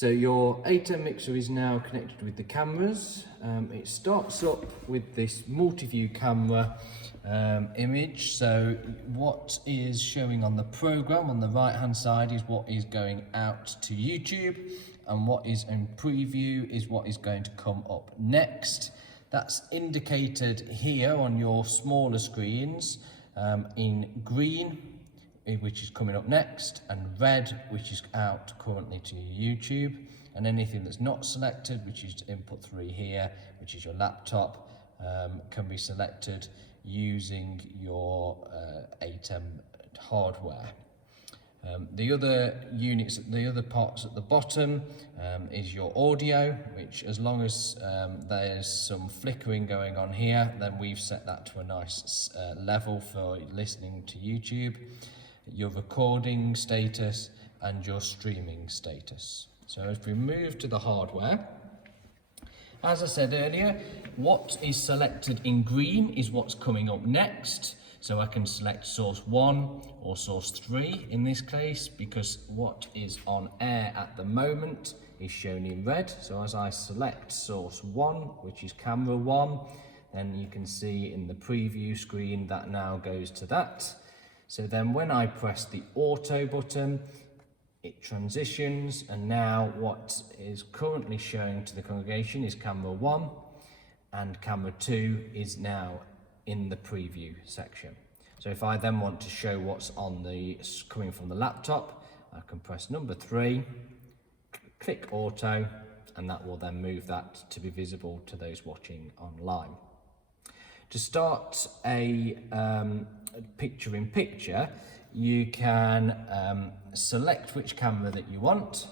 So your ATEM mixer is now connected with the cameras. It starts up with this multi-view camera image. So what is showing on the program on the right hand side is what is going out to YouTube, and what is in preview is what is going to come up next. That's indicated here on your smaller screens in green, which is coming up next, and red, which is out currently to YouTube. And anything that's not selected, which is input 3 here, which is your laptop, can be selected using your ATEM hardware. The other units, the other parts at the bottom is your audio, which as long as there's some flickering going on here, then we've set that to a nice level for listening to YouTube. Your recording status and your streaming status. So if we move to the hardware, as I said earlier, what is selected in green is what's coming up next. So I can select source 1 or source 3 in this case, because what is on air at the moment is shown in red. So as I select source 1, which is camera 1, then you can see in the preview screen that now goes to that. So then when I press the auto button, it transitions, and now what is currently showing to the congregation is camera 1, and camera 2 is now in the preview section. So if I then want to show what's on coming from the laptop, I can press number 3, click auto, and that will then move that to be visible to those watching online. To start a picture-in-picture, you can select which camera that you want,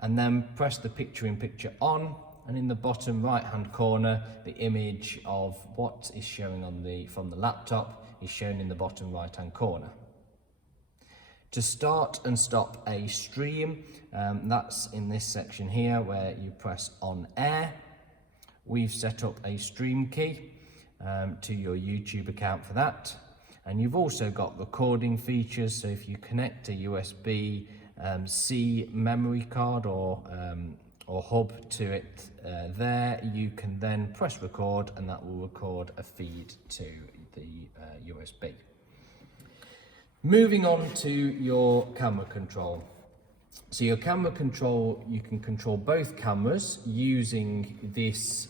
and then press the picture-in-picture on, and in the bottom right-hand corner, the image of what is showing from the laptop is shown in the bottom right-hand corner. To start and stop a stream, that's in this section here where you press on air. We've set up a stream key to your YouTube account for that. And you've also got recording features, so if you connect a USB-C memory card or hub to it there, you can then press record, and that will record a feed to the USB. Moving on to your camera control. So your camera control, you can control both cameras using this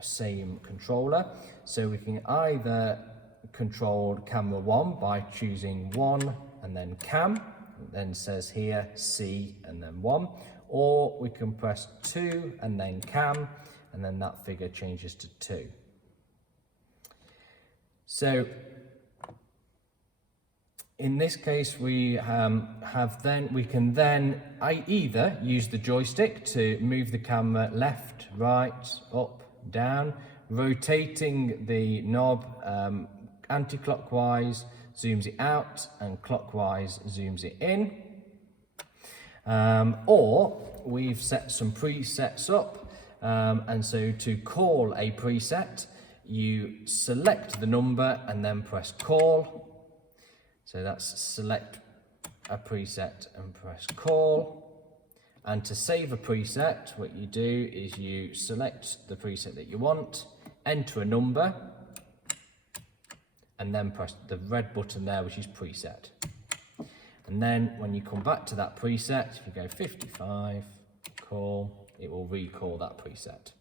same controller. So we can either control camera 1 by choosing 1 and then cam, it then says here C and then 1, or we can press 2 and then cam, and then that figure changes to 2. So in this case we can then either use the joystick to move the camera left, right, up, down, rotating the knob anti-clockwise zooms it out, and clockwise zooms it in. Or we've set some presets up, and so to call a preset, you select the number and then press call. So that's select a preset and press call. And to save a preset, what you do is you select the preset that you want, enter a number, and then press the red button there, which is preset. And then when you come back to that preset, if you go 55, call, it will recall that preset.